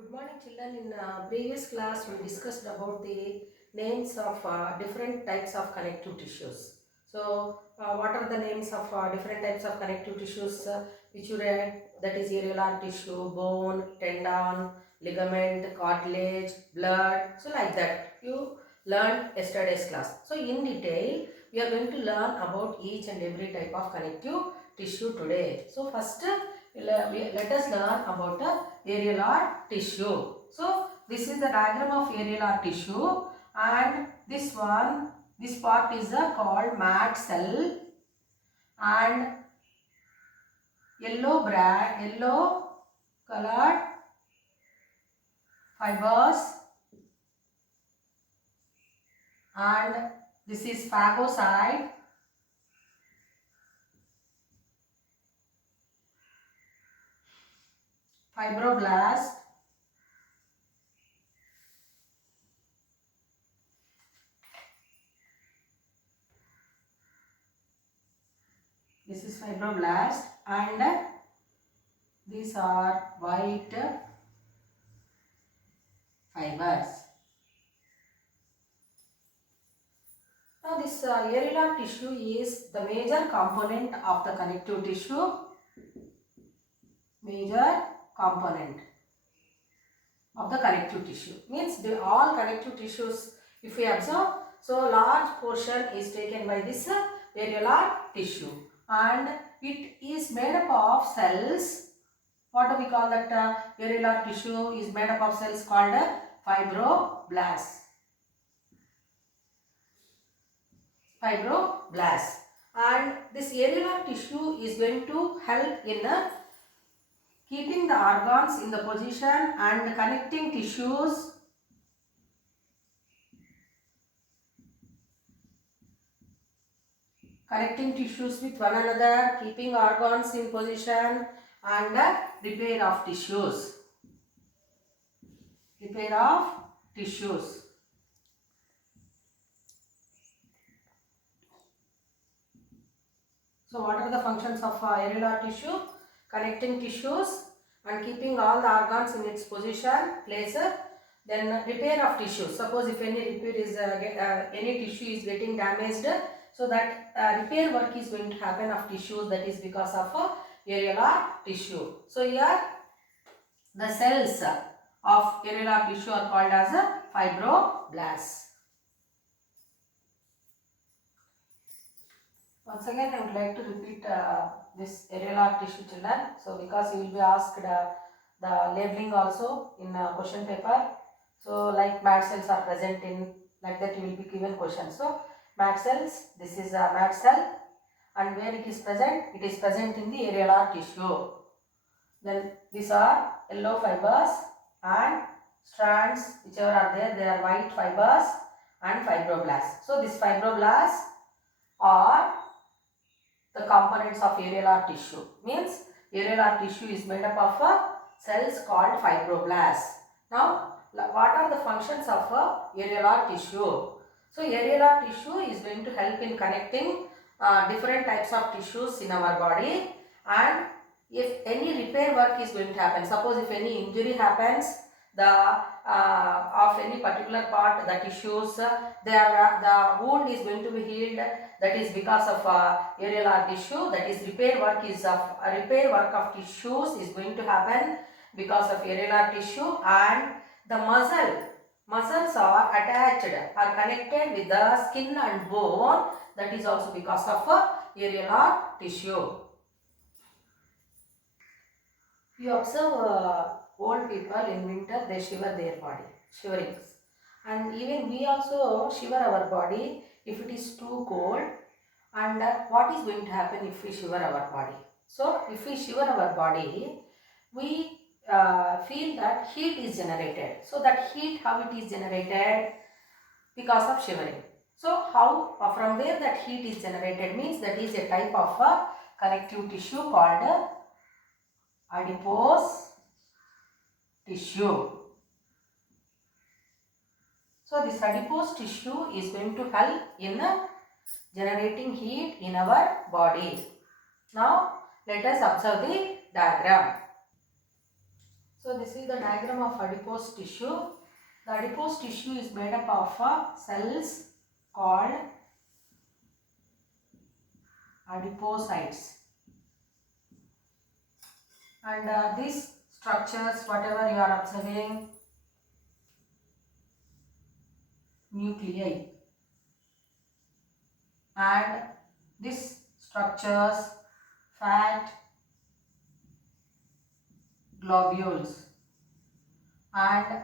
Good morning, children. In previous class, we discussed about the names of different types of connective tissues. So, what are the names of different types of connective tissues which you read? That is areolar tissue, bone, tendon, ligament, cartilage, blood. So, like that, you learned yesterday's class. So, in detail, we are going to learn about each and every type of connective tissue today. So, first, let us learn about areolar tissue. So this is the diagram of areolar tissue, and this part is called mat cell, and yellow colored fibers, and this is phagocyte, fibroblast, this is fibroblast, and these are white fibers. Now this areolar tissue is the major component of the connective tissue. Major component of the connective tissue means all connective tissues, if we observe, so large portion is taken by this areolar tissue, and it is made up of cells. What do we call that? Areolar tissue is made up of cells called fibroblasts. Fibroblasts, and this areolar tissue is going to help in keeping the organs in the position and connecting tissues with one another, keeping organs in position, and repair of tissues. Repair of tissues. So what are the functions of areolar tissue? Connecting tissues and keeping all the organs in its position, place. Then repair of tissues. Suppose if any repair is any tissue is getting damaged, so that repair work is going to happen of tissues, that is because of areolar tissue. So here the cells of areolar tissue are called as fibroblasts. Once again, I would like to repeat this areolar tissue, children. So because you will be asked the labeling also in question paper. So like mat cells are present in, like that you will be given question. So mat cells, this is a mat cell, and where it is present? It is present in the areolar tissue. Then these are yellow fibers and strands, whichever are there, they are white fibers and fibroblasts. So these fibroblasts are the components of areolar tissue. Means areolar tissue is made up of cells called fibroblasts. Now what are the functions of areolar tissue? So areolar tissue is going to help in connecting different types of tissues in our body, and if any repair work is going to happen, suppose if any injury happens, the of any particular part, the tissues, the wound is going to be healed, that is because of areolar tissue. That is repair work of tissues is going to happen because of areolar tissue. And the muscles are attached, are connected with the skin and bone, that is also because of areolar tissue. You observe old people in winter, they shiver their body, shiverings. And even we also shiver our body if it is too cold. And what is going to happen if we shiver our body? So, if we shiver our body, we feel that heat is generated. So, that heat, how it is generated? Because of shivering. So, how from where that heat is generated means that is a type of connective tissue called adipose tissue. So this adipose tissue is going to help in generating heat in our body. Now let us observe the diagram. So this is the diagram of adipose tissue. The adipose tissue is made up of cells called adipocytes, and these structures, whatever you are observing, nuclei, and these structures, fat globules, and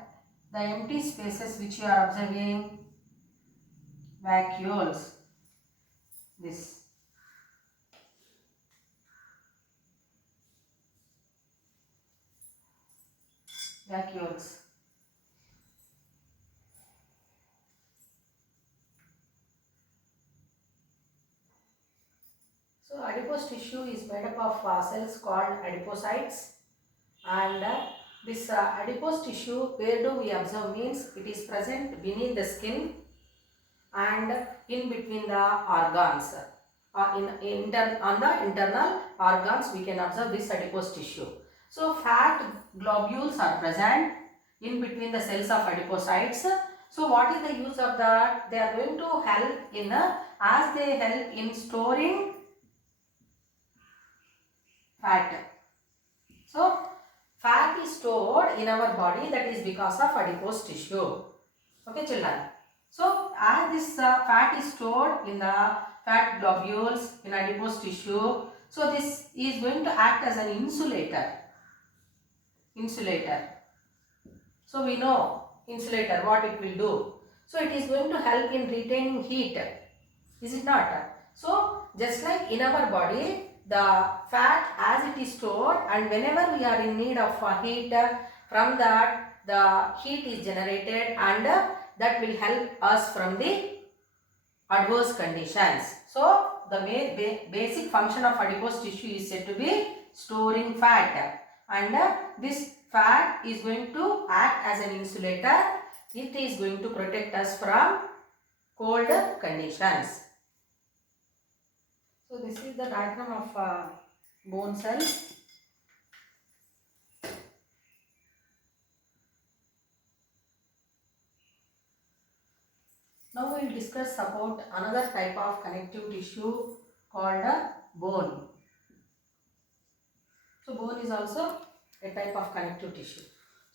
the empty spaces which you are observing, vacuoles. This vacuoles. So adipose tissue is made up of cells called adipocytes, and this adipose tissue, where do we observe means it is present beneath the skin and in between the organs. On the internal organs we can observe this adipose tissue. So fat globules are present in between the cells of adipocytes. So what is the use of that? They are going to help in as they help in storing fat. So fat is stored in our body, that is because of adipose tissue. Okay children. So as this fat is stored in the fat globules in adipose tissue, so this is going to act as an insulator. So we know insulator, what it will do. So it is going to help in retaining heat. Is it not? So just like in our body, the fat as it is stored, and whenever we are in need of heat, from that the heat is generated, and that will help us from the adverse conditions. So the basic function of adipose tissue is said to be storing fat, and this fat is going to act as an insulator. It is going to protect us from cold conditions. So this is the diagram of bone cells. Now we will discuss about another type of connective tissue called bone. So bone is also a type of connective tissue.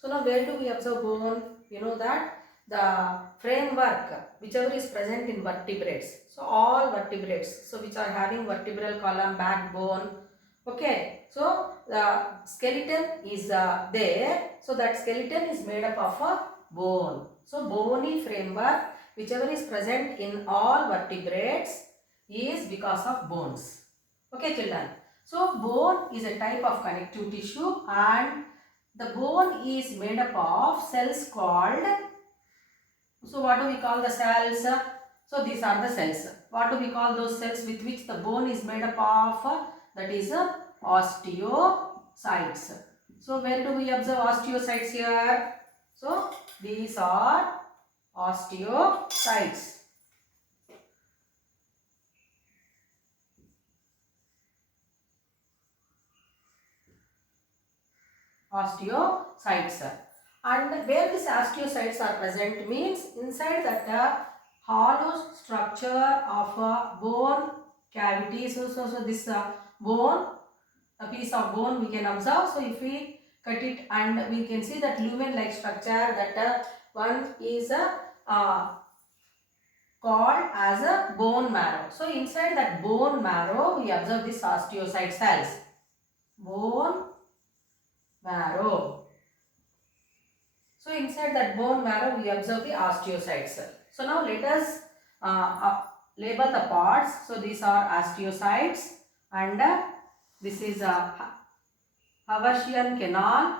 So now where do we observe bone? You know that the framework whichever is present in vertebrates. So all vertebrates, so which are having vertebral column, backbone. Okay, so the skeleton is there. So that skeleton is made up of a bone. So bony framework whichever is present in all vertebrates is because of bones. Okay children. So bone is a type of connective tissue, and the bone is made up of cells called, so what do we call the cells? So these are the cells. What do we call those cells with which the bone is made up of? That is osteocytes. So where do we observe osteocytes here? So these are osteocytes. Osteocytes. And where these osteocytes are present means inside that hollow structure of a bone cavity. So this bone, a piece of bone we can observe. So if we cut it, and we can see that lumen like structure, that one is called as a bone marrow. So inside that bone marrow we observe this osteocyte cells. Bone marrow. So inside that bone marrow we observe the osteocytes. So now let us label the parts. So these are osteocytes, and this is a Haversian canal,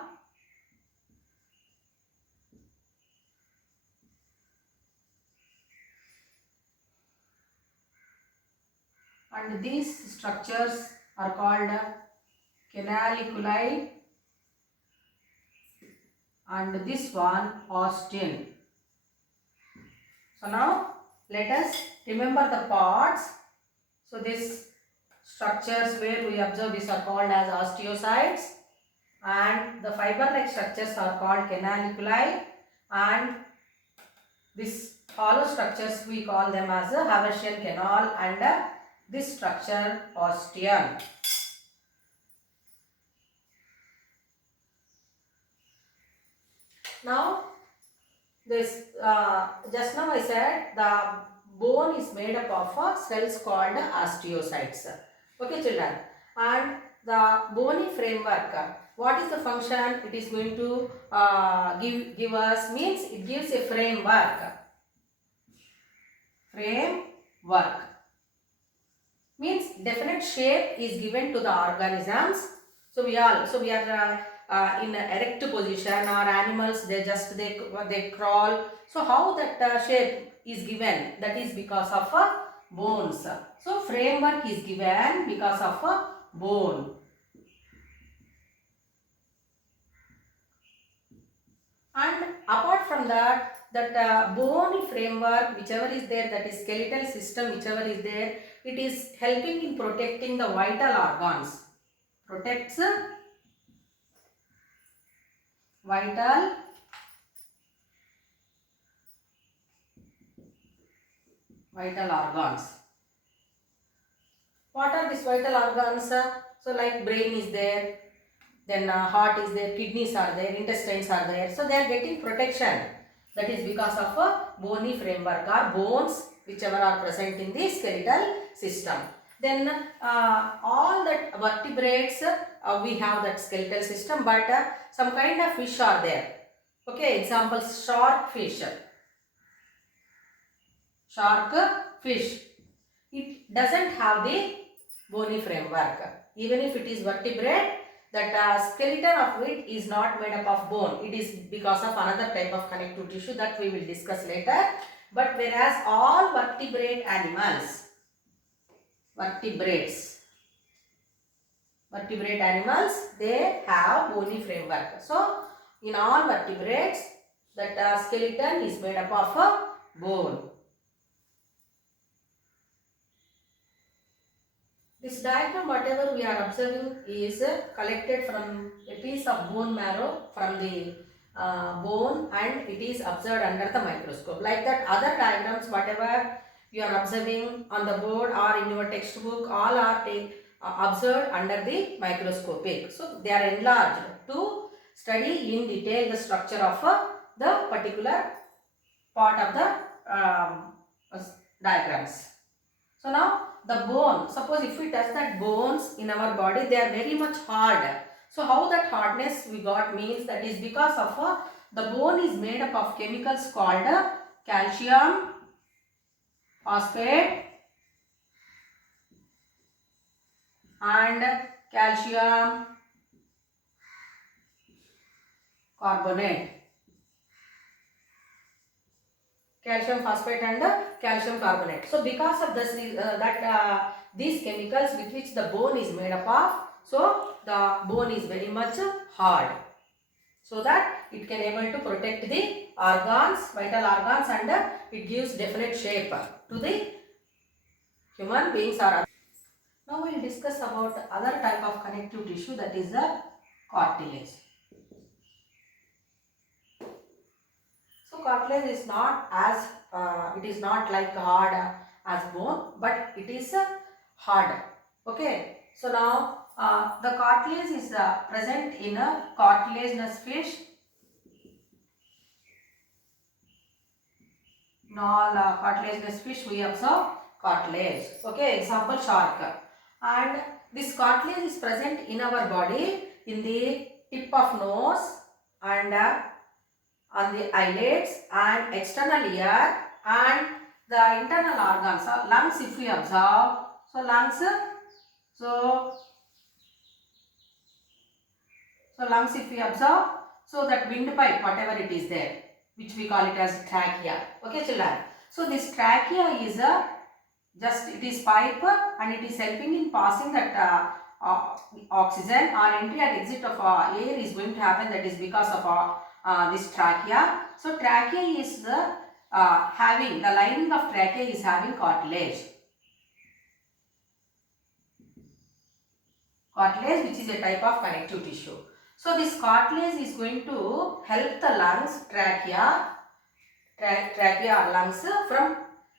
and these structures are called canaliculi, and this one osteon. So now let us remember the parts. So these structures where we observe these are called as osteocytes, and the fiber-like structures are called canaliculi, and this hollow structures we call them as a Haversian canal, and this structure ostium. Now this just now I said the bone is made up of cells called osteocytes. Okay children, and the bony framework, what is the function it is going to give us, means it gives a framework means definite shape is given to the organisms. So we are in an erect position, or animals they crawl. So how that shape is given, that is because of bones. So framework is given because of bone. And apart from that, bony framework, whichever is there, that is skeletal system, whichever is there, it is helping in protecting the vital organs. Protects vital organs. What are these vital organs? So like brain is there, then heart is there, kidneys are there, intestines are there. So they are getting protection. That is because of a bony framework, or bones whichever are present in the skeletal system. Then all that vertebrates, we have that skeletal system, but some kind of fish are there. Okay, examples: shark fish. It doesn't have the bony framework. Even if it is vertebrate, that skeleton of it is not made up of bone. It is because of another type of connective tissue that we will discuss later. But whereas all vertebrate animals, they have bony framework. So in all vertebrates, that skeleton is made up of a bone. This diagram, whatever we are observing, is collected from a piece of bone marrow from the bone, and it is observed under the microscope. Like that, other diagrams, whatever you are observing on the board or in your textbook, all are observed under the microscopic. So they are enlarged to study in detail the structure of the particular part of the diagrams. So now the bone, suppose if we touch that bones in our body, they are very much hard. So how that hardness we got means that is because of the bone is made up of chemicals called calcium phosphate and calcium carbonate. Calcium phosphate and calcium carbonate. So because of this, these chemicals with which the bone is made up of, so the bone is very much hard, so that it can able to protect the organs, vital organs, and it gives definite shape to the human beings. Now we will discuss about other type of connective tissue, that is the cartilage. So cartilage is not as it is not like hard as bone, but it is hard. Okay. So now the cartilage is present in a cartilaginous fish. In all cartilaginous fish we observe cartilage. Okay. Example, shark. And this cartilage is present in our body in the tip of nose and on the eyelids and external ear and the internal organs. Lungs, if we observe, so lungs, so lungs if we observe, so that windpipe, whatever it is there, which we call it as trachea. Okay children. So this trachea is it is pipe, and it is helping in passing that oxygen, or entry and exit of air is going to happen. That is because of this trachea. So trachea is the having, the lining of trachea is having cartilage. Cartilage, which is a type of connective tissue. So this cartilage is going to help the lungs, trachea or lungs from,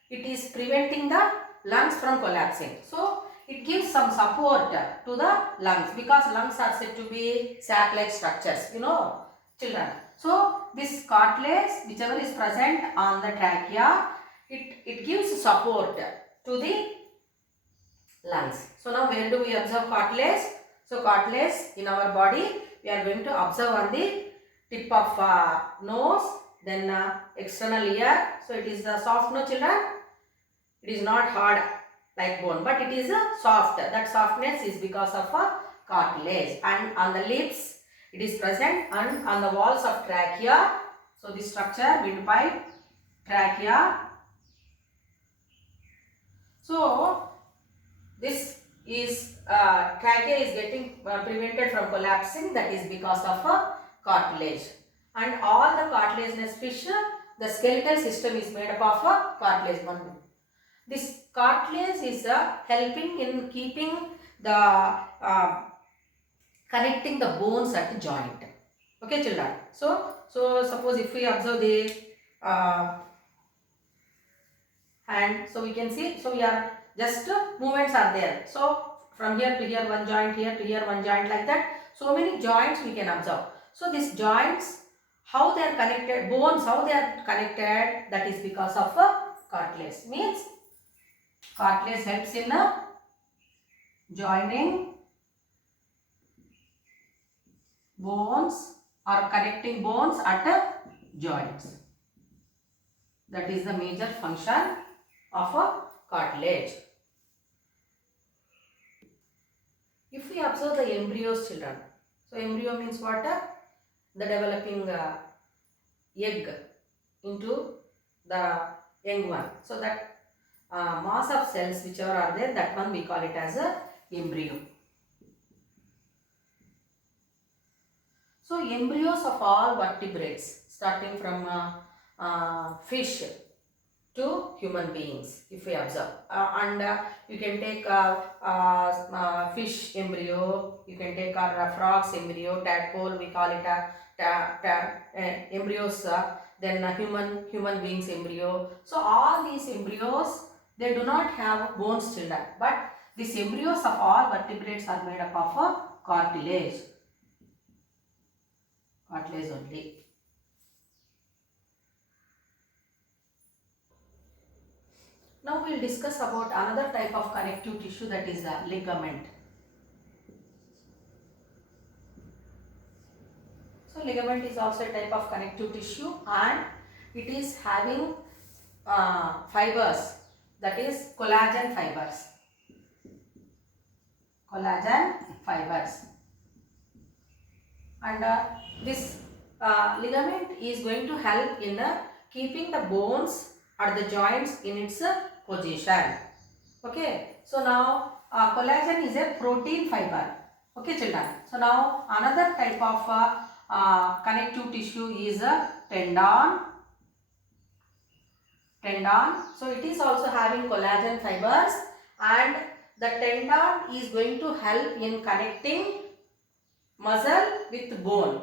it is preventing the lungs from collapsing. So it gives some support to the lungs, because lungs are said to be sac-like structures, children. So this cartilage, whichever is present on the trachea, it gives support to the lungs. So now where do we observe cartilage? So cartilage in our body, we are going to observe on the tip of nose, then external ear. So it is soft, no children? It is not hard like bone, but it is soft. That softness is because of cartilage. And on the lips, it is present, and on the walls of trachea. So this structure, windpipe, trachea. So this is trachea is getting prevented from collapsing. That is because of cartilage. And all the cartilaginous fish, the skeletal system is made up of cartilage. This cartilage is helping in keeping the connecting the bones at the joint. Okay, children. So suppose if we observe the hand, so we can see. So we are just movements are there. So from here to here one joint, here to here one joint, like that. So many joints we can observe. So these joints, how they are connected, bones, how they are connected, that is because of cartilage. Means cartilage helps in joining bones or connecting bones at joints. That is the major function of a cartilage. If we observe the embryos, children, so embryo means what? The developing egg into the young one. So that mass of cells whichever are there, that one we call it as a embryo. So embryos of all vertebrates, starting from fish to human beings, if we observe, and you can take fish embryo, you can take our frog's embryo, tadpole, we call it embryos, then human beings embryo. So all these embryos, they do not have bones, children, but these embryos of all vertebrates are made up of cartilage only. Now we will discuss about another type of connective tissue, that is a ligament. So ligament is also a type of connective tissue, and it is having fibers, that is collagen fibers. Collagen fibers. And this ligament is going to help in keeping the bones at the joints in its position. Okay, so now collagen is a protein fiber. Okay, children. So now another type of connective tissue is a tendon. So it is also having collagen fibers, and the tendon is going to help in connecting muscle with bone.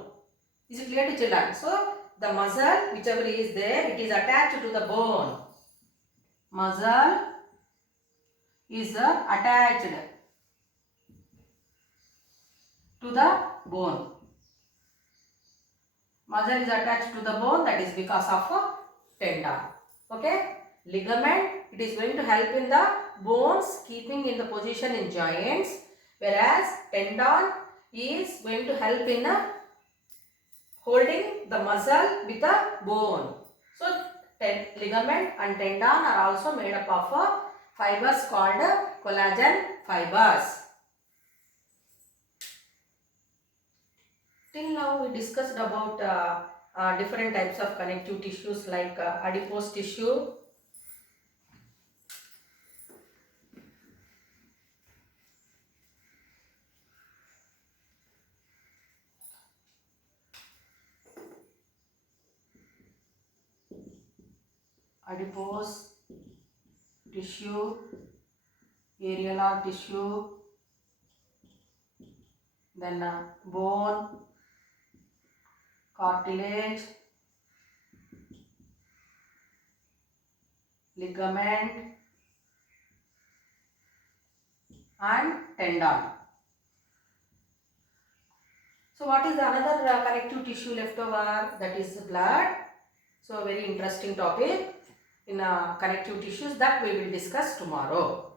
Is it clear to children? So the muscle, whichever is there, it is attached to the bone. Muscle is attached to the bone. Muscle is attached to the bone, that is because of a tendon. Okay, ligament, it is going to help in the bones keeping in the position in joints, whereas tendon is going to help in holding the muscle with the bone. So ligament and tendon are also made up of fibers called collagen fibers. Till now we discussed about different types of connective tissues like adipose tissue, areolar tissue, then bone, cartilage, ligament and tendon. So what is another connective tissue left over? That is blood. So a very interesting topic in connective tissues that we will discuss tomorrow.